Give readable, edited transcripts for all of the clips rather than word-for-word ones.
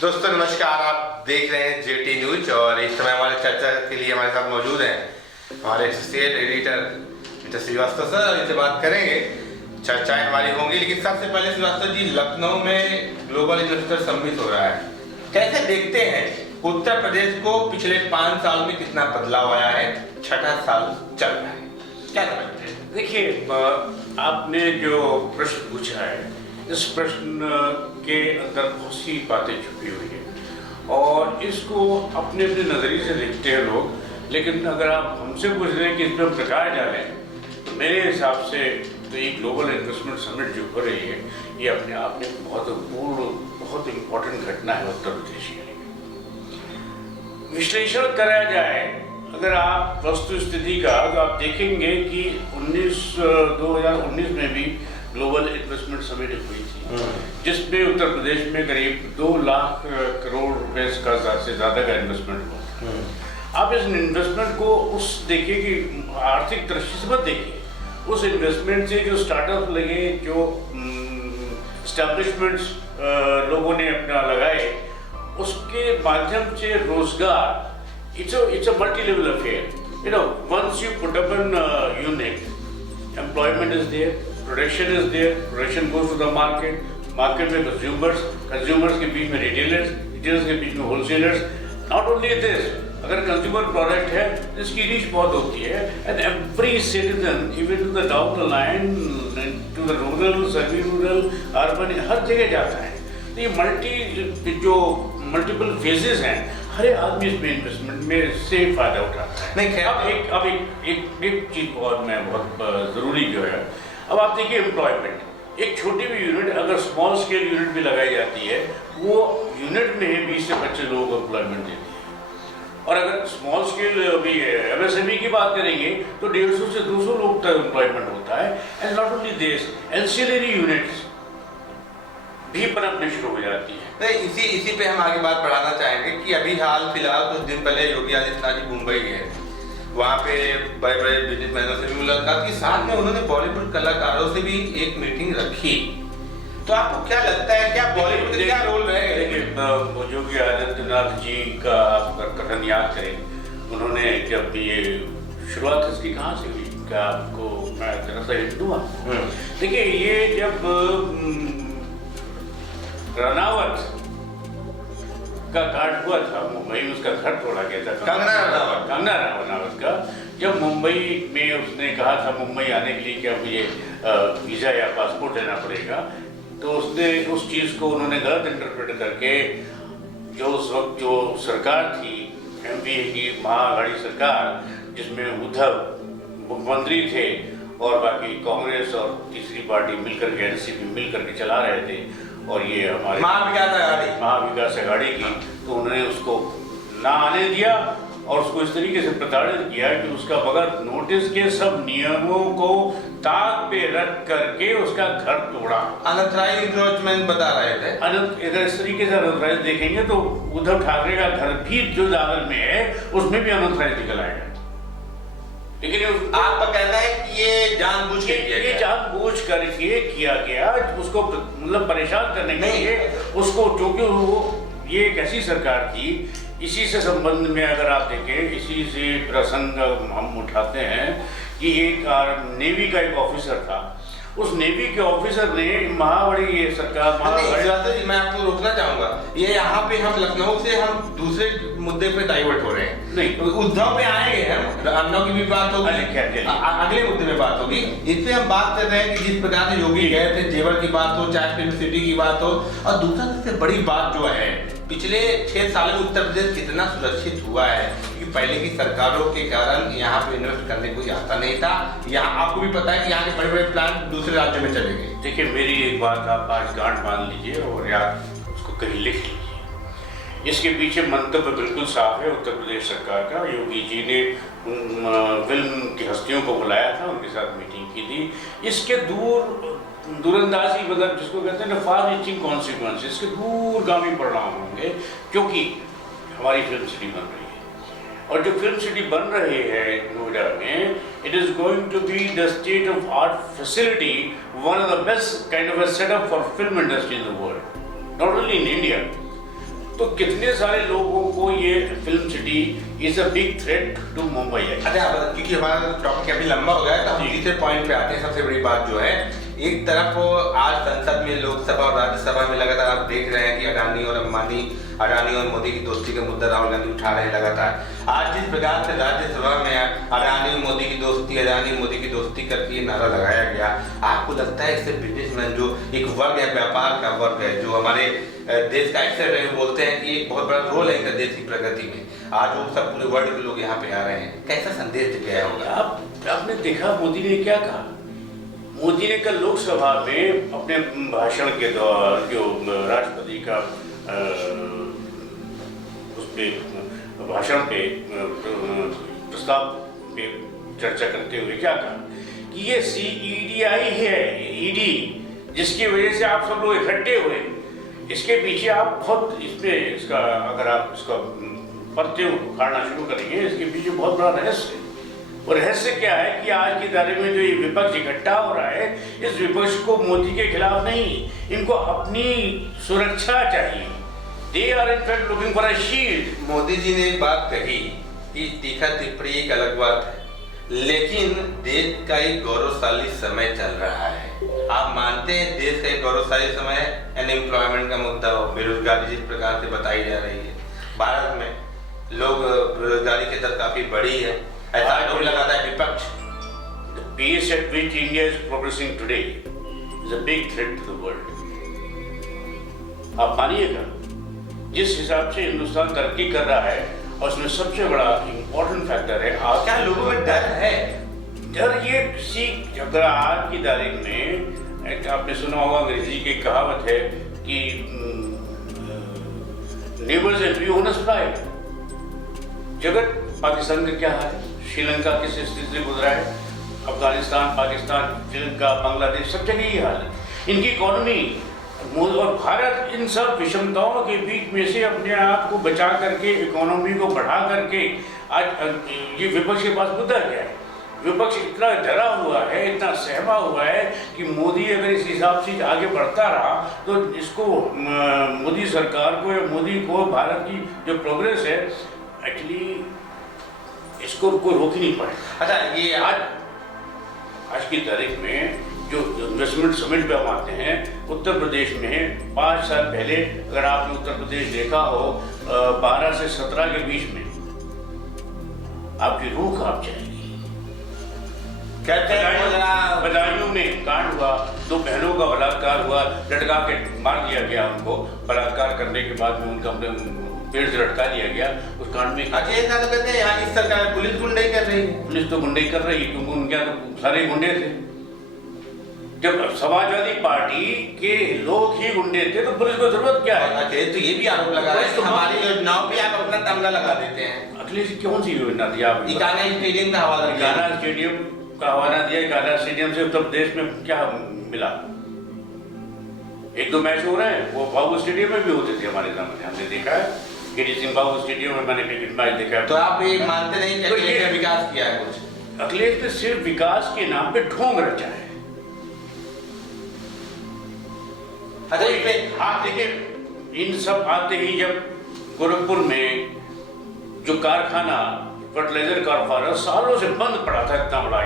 दोस्तों नमस्कार, आप देख रहे हैं जेटी न्यूज और इस समय हमारे चर्चा के लिए हमारे साथ मौजूद हैं हमारे associate editor mister Srivastava sir. इनसे बात करेंगे, चर्चाएं हमारी होंगी, लेकिन सबसे पहले श्रीवास्तव जी, लखनऊ में ग्लोबल इन्वेस्टर समिट हो रहा है, कैसे देखते हैं उत्तर प्रदेश को? पिछले 5 साल में कितना बदलाव आया है, छठा साल चल रहा है, क्या समझते हैं? देखिए, आपने जो प्रश्न पूछा है, इस प्रश्न के अंदर बहुत सी बातें छुपी हुई है और इसको अपने अपने नज़रिए से देखते हैं लोग। लेकिन अगर आप हमसे पूछ रहे हैं कि इस पर प्रकाश डालें, तो मेरे हिसाब से तो ये ग्लोबल इन्वेस्टमेंट समिट जो हो रही है, ये अपने आप में बहुत इम्पोर्टेंट घटना है उत्तर प्रदेश के लिए। विश्लेषण करा जाए अगर आप वस्तु स्थिति का, तो आप देखेंगे कि 2019 में भी ग्लोबल इन्वेस्टमेंट समिट हुई थी, जिसमें उत्तर प्रदेश में करीब 2 लाख करोड़ रुपए से ज़्यादा का इन्वेस्टमेंट हुआ। आप इस इन्वेस्टमेंट को उस देखिए कि आर्थिक दृष्टि से मत देखिए, उस इन्वेस्टमेंट से जो स्टार्टअप लगे, जो एस्टैब्लिशमेंट्स लोगों ने अपना लगाए, उसके माध्यम से रोजगार, it's a multi-level affair. You know, once you put up an unit, employment is there, production is there, production goes to the market, market में consumers के बीच में retailers के बीच में wholesalers. Not only this, अगर consumer product है, इसकी reach बहुत होती है, and every citizen, even to the down the line, to the rural, semi-rural, urban, हर जगह जाता है। तो ये मल्टीपल फेजेस हैं, हर आदमी इसमें इन्वेस्टमेंट में से फायदा उठाता है। नहीं, अब एक चीज और मैं बहुत जरूरी जो है, अब आप देखिए एम्प्लॉयमेंट, एक छोटी भी यूनिट अगर स्मॉल स्केल यूनिट भी लगाई जाती है, वो यूनिट में 20 से 25 लोगों को एम्प्लॉयमेंट देती है। और अगर स्मॉल स्केल अभी MSME की बात करेंगे तो 150 से 200 लोग तक एम्प्लॉयमेंट होता है। And not only this, ancillary units भी पनपने शुरू हो जाती है। नहीं, इसी पे हम आगे बात बढ़ाना चाहेंगे कि अभी हाल फिलहाल कुछ दिन पहले योगी आदित्यनाथ जी मुंबई गए, वहाँ पे बड़े बड़े बिजनेसमैनों से भी मुलाकात की, साथ में उन्होंने बॉलीवुड कलाकारों से भी एक मीटिंग रखी। तो आपको क्या लगता है, क्या बॉलीवुड का क्या रोल रहेगा? योगी आदित्यनाथ जी का कथन याद करें, उन्होंने जब ये शुरुआत इसकी कहाँ से हुई, क्या आपको मैं जरा सा हिंट दूँ आपको? देखिए, ये जब रनावत का कांड हुआ था मुंबई में, उसका घर तोड़ा गया था, कंगना रनावत का, जब मुंबई में उसने कहा था मुंबई आने के लिए क्या मुझे वीज़ा या पासपोर्ट लेना पड़ेगा, तो उसने उस चीज़ को उन्होंने गलत इंटरप्रेट करके, जो उस वक्त जो सरकार थी MPA की महाआघाड़ी सरकार, जिसमें उद्धव मुख्यमंत्री थे और बाकी कांग्रेस और तीसरी पार्टी मिलकर के NCP मिलकर के चला रहे थे, और ये हमारे महाविकास अघाड़ी की, तो उन्होंने उसको ना आने दिया और उसको इस तरीके से प्रताड़ित किया कि उसका बगैर नोटिस के सब नियमों को ताक पे रख करके उसका घर तोड़ा। अनथराइज्ड इंक्रोचमेंट बता रहे थे। अगर इस तरीके से अनथराइज्ड देखेंगे तो उद्धव ठाकरे का घर भी जो दादर में है, उसमें भी अनथराइज्ड निकल आएगा। लेकिन आपका कहना है कि ये जानबूझ के किया गया, जानबूझ करके किया गया, उसको मतलब परेशान करने के लिए उसको, क्योंकि वो ये एक ऐसी सरकार थी। इसी से संबंध में अगर आप देखें, इसी से प्रसंग हम उठाते हैं कि एक नेवी का एक ऑफिसर था, उस नेवी के ऑफिसर ने महाबड़ी सरकार, मैं आपको रोकना चाहूंगा, ये यहाँ पे हम लखनऊ से हम दूसरे मुद्दे पे डाइवर्ट हो रहे हैं। नहीं, उद्धव पे आएंगे हम, रामनव की भी बात होगी, अगले मुद्दे में बात होगी। इससे हम बात कर रहे हैं कि जिस प्रकार से योगी गए थे, जेवर की बात हो, चाहे फिल्म सिटी की बात हो, और दूसरा सबसे बड़ी बात जो है, पिछले 6 साल में उत्तर प्रदेश कितना सुरक्षित हुआ है, क्योंकि पहले की सरकारों के कारण यहाँ पे इन्वेस्ट करने कोई आता नहीं था। यहाँ आपको भी पता है कि यहाँ के बड़े बड़े प्लान दूसरे राज्यों में चले गए। देखिए, मेरी एक बात आप आज गांठ बांध लीजिए और याद उसको कहीं लिख लीजिए। इसके पीछे मंतव्य बिल्कुल साफ है उत्तर प्रदेश सरकार का। योगी जी ने फिल्म की हस्तियों को बुलाया था, उनके साथ मीटिंग की थी। इसके दूरंदाजी, मतलब जिसको कहते हैं ना फार रीचिंग कॉन्सिक्वेंस, इसके दूरगामी परिणाम होंगे, क्योंकि हमारी फिल्म सिटी बन रही है, और जो फिल्म सिटी बन रही है नोएडा में, it is going to be the state of art facility, one of the best kind of a setup for film industry in the world, not only in India. तो कितने सारे लोगों को ये film city is a big threat to Mumbai है। अच्छा, क्योंकि हमारा टॉपिक अभी लंबा हो गया है तो हम तीसरे पॉइंट पे आते हैं। सबसे बड़ी बात जो है, एक तरफ आज संसद में, लोकसभा और राज्यसभा में लगातार आप देख रहे हैं कि अडानी और मोदी की दोस्ती का मुद्दा राहुल गांधी उठा रहे हैं लगातार। आज जिस प्रकार से राज्यसभा में अडानी मोदी की दोस्ती करके ये नारा लगाया गया, आपको लगता है इससे बिजनेसमैन जो एक वर्ग है, व्यापार का वर्ग है, जो हमारे देश का एक्सेट है, बोलते हैं कि एक बहुत बड़ा रोल है इनका देश की प्रगति में, आज वो सब पूरे वर्ल्ड के लोग यहाँ पे आ रहे हैं, कैसा संदेश गया होगा? आपने देखा मोदी ने क्या कहा? मोदी ने कल लोकसभा में अपने भाषण के दौरान जो राष्ट्रपति का उसपे भाषण पे प्रस्ताव पे चर्चा करते हुए क्या कहा कि ये CEDI है, ED, जिसकी वजह से आप सब लोग इकट्ठे हुए, इसके पीछे आप बहुत इसका अगर आप इसका परते उखाड़ना शुरू करेंगे, इसके पीछे बहुत बड़ा रहस्य है। और रहस्य क्या है कि आज की तारीख में जो ये विपक्ष इकट्ठा हो रहा है, इस विपक्ष को मोदी के खिलाफ नहीं, इनको अपनी सुरक्षा चाहिए। They are in fact looking for a shield. Modi ji ने एक बात कही कि तीखा टिप्पणी एक अलग बात है, लेकिन देश का एक गौरवशाली समय चल रहा है। आप मानते हैं देश का एक गौरवशाली समय है? अनएम्प्लॉयमेंट का मुद्दा हो, बेरोजगारी जिस प्रकार से बताई जा रही है, भारत में लोग बेरोजगारी की दर काफी बढ़ी है, ऐसा आरोप लगाता है विपक्ष। The pace at which India is progressing today is a big threat to the world. आप मानिएगा, जिस हिसाब से हिंदुस्तान तरक्की कर रहा है, और उसमें सबसे बड़ा इम्पोर्टेंट फैक्टर है क्या लोगों में डर है? डर ये किसी, अगर आज की तारीख में एक आपने सुना होगा अंग्रेजी की कहावत है कि neighbours and we owners pride. जगत पाकिस्तान का क्या है, श्रीलंका किस स्थिति से गुजरा है, अफगानिस्तान, पाकिस्तान, श्रीलंका, बांग्लादेश, सब जगह ये हाल है। इनकी इकोनॉमी और भारत इन सब विषमताओं के बीच में से अपने आप को बचा करके, इकोनॉमी को बढ़ा करके, आज ये विपक्ष के पास मुद्दा क्या है? विपक्ष इतना डरा हुआ है, इतना सहमा हुआ है कि मोदी अगर इस हिसाब से आगे बढ़ता रहा तो इसको, मोदी सरकार को या मोदी को, भारत की जो प्रोग्रेस है, एक्चुअली इसको कोई रोक ही नहीं पाए। अच्छा, ये आज की तारीख में जो इन्वेस्टमेंट समिट पे हम आते हैं, उत्तर प्रदेश में 5 साल पहले, अगर आपने उत्तर प्रदेश देखा हो, 12 से 17 के बीच में आपकी रूह कांप जाएगी। बदायूं में कांड हुआ, 2 बहनों का बलात्कार हुआ, लटका के मार दिया गया उनको, बलात्कार करने के बाद में उनका पेड़ से लटका दिया गया। उस कांड में अच्छा, इतना तो कहते हैं यहाँ की सरकार पुलिस गुंडे कर रही है। पुलिस तो गुंडे कर रही है, क्योंकि उनके यहाँ तो सारे गुंडे थे। जब समाजवादी पार्टी के लोग ही गुंडे थे तो पुलिस को जरूरत क्या है? तो ये भी आरोप लगा रहे हैं कि हमारी योजनाओं पे आप अपना तमगा लगा देते हैं। अखिलेश कौन सी योजना थी? आप इकाना स्टेडियम का हवाला दिया। इकाना स्टेडियम का हवाला दिया। इकाना स्टेडियम से उत्तर प्रदेश में क्या मिला? 1-2 मैच हो रहे हैं, वो बाबू स्टेडियम में भी होते थे हमारे सामने, हमने देखा है। केडी सिंह बाबू स्टेडियम में मैंने क्रिकेट मैच देखा है। तो आप ये मानते नहीं कि अखिलेश ने विकास किया है? कुछ अखिलेश ने सिर्फ विकास के नाम पे ढोंग रचा है। अच्छा, इस पे आप देखिए, इन सब आते ही जब गोरखपुर में जो कारखाना, फर्टिलाइजर कारखाना सालों से बंद पड़ा था, इतना बड़ा,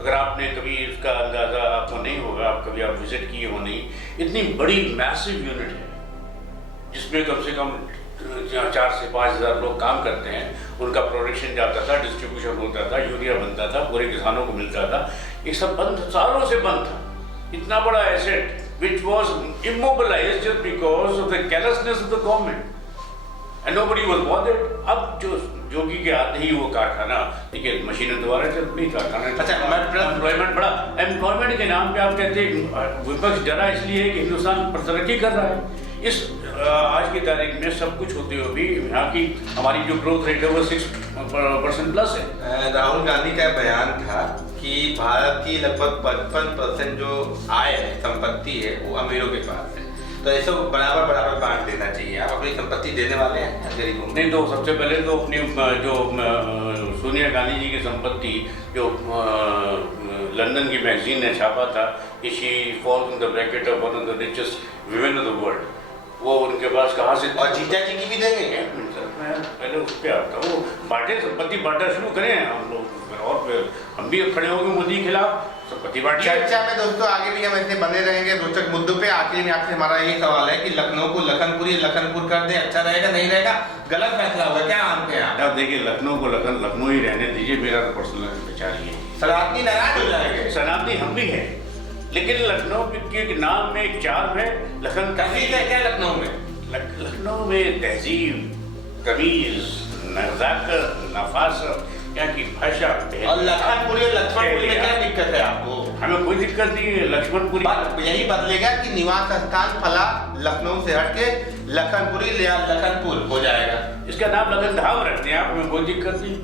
अगर आपने कभी इसका अंदाजा आपको नहीं होगा, आप कभी आप विजिट किए हो नहीं, इतनी बड़ी मैसिव यूनिट है जिसमें कम से कम 4 से 5 हज़ार लोग काम करते हैं। उनका प्रोडक्शन जाता था, डिस्ट्रीब्यूशन होता था, यूरिया बनता था, पूरे किसानों को मिलता था। ये सब बंद, सालों से बंद था। इतना बड़ा asset which was immobilized just because of the carelessness of the government and nobody was bothered. अब जोगी के आते ही वो कारखाना, देखिए मशीनें दोबारा चल रही, कारखाना। अच्छा, एम्प्लॉयमेंट बढ़ा। एम्प्लॉयमेंट के नाम पे आप कहते हैं विपक्ष डरा इसलिए है कि हिंदुस्तान तरक्की कर रहा है। इस आज की तारीख में सब कुछ होते हुए भी यहाँ की हमारी जो ग्रोथ रेट है वो 6% प्लस है। राहुल गांधी का बयान था कि भारत की लगभग 55% जो आय है, संपत्ति है, वो अमीरों के पास है, तो ऐसे बराबर बराबर बांट देना चाहिए। आप अपनी संपत्ति देने वाले हैं गरीबों को? नहीं, तो सबसे पहले तो अपनी जो सोनिया गांधी जी की संपत्ति जो लंदन की मैगजीन ने छापा था कि she falls in the bracket of one of the richest women of the world, वो उनके पास कहाँ से, और जीजा जी की भी देंगे क्या? एक मिनट सर, मैं पहले उस पर आता हूँ। बांटे संपत्ति बांटा शुरू करें हम लोग, और फिर हम भी खड़े होंगे मोदी के खिलाफ, संपत्ति बांटिए। चर्चा में दोस्तों आगे भी हम ऐसे बने रहेंगे रोचक मुद्दों पे। आखिर में आपसे हमारा यही सवाल है कि लखनऊ को लखनपुर कर दे, अच्छा रहेगा नहीं रहेगा? गलत फैसला होगा क्या मानते हैं आप? अब देखिए, लखनऊ को लखनऊ ही रहने दीजिए, मेरा तो पर्सनल विचार ये है। सनातनी नाराज हो जाएंगे। सनातनी हम भी हैं, लेकिन लखनऊ के नाम में एक चार्म है। तहजीब है क्या लखनऊ में? लखनऊ में तहजीब, तमीज, नजाकत, नफासत, यहाँ की भाषा। और लखनपुरी और लक्ष्मणपुरी में क्या दिक्कत है आपको? हमें कोई दिक्कत नहीं है, लक्ष्मणपुरी बात यही बदलेगा कि निवास स्थान फला लखनऊ से हटके लखनपुरी या लखनपुर हो जाएगा। इसका नाम लखन धाम रखते हैं आप, हमें कोई दिक्कत नहीं।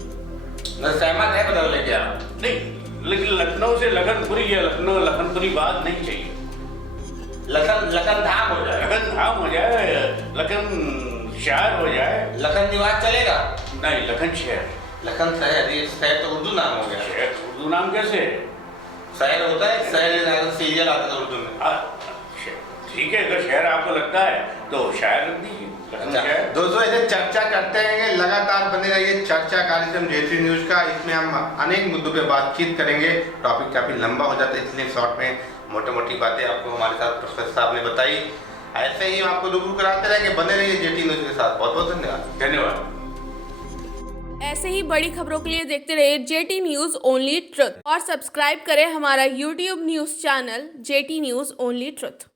सहमत है बदलने के आप? नहीं, लेकिन लखनऊ से लखनपुरी या लखनपुरी बात नहीं चाहिए। लखन धाम हो जाए, लखन धाम हो जाए, लखन शहर हो जाए। लखन निवास चलेगा? नहीं, लखन शहर। लखन शहर, ये शहर तो उर्दू नाम हो गया। शहर उर्दू नाम कैसे है? शहर होता है, शहर सीरियल आता है उर्दू में। ठीक है, अगर शहर आपको लगता है तो शायर रख दीजिए। अच्छा, दोस्तों ऐसे चर्चा करते रहेंगे, लगातार बने रहिए चर्चा कार्यक्रम जेटी न्यूज का। इसमें हम अनेक मुद्दों पे बातचीत करेंगे। टॉपिक काफी लंबा हो जाता है, इसलिए शॉर्ट में मोटी मोटी बातें आपको हमारे साथ प्रोफेसर साहब ने बताई। ऐसे ही हम आपको रूबरू कराते रहेंगे, बने रहिए जेटी न्यूज के साथ। बहुत बहुत धन्यवाद। धन्यवाद। ऐसे ही बड़ी खबरों के लिए देखते रहिए जेटी न्यूज ओनली ट्रुथ और सब्सक्राइब करें हमारा YouTube news channel jetty news only truth.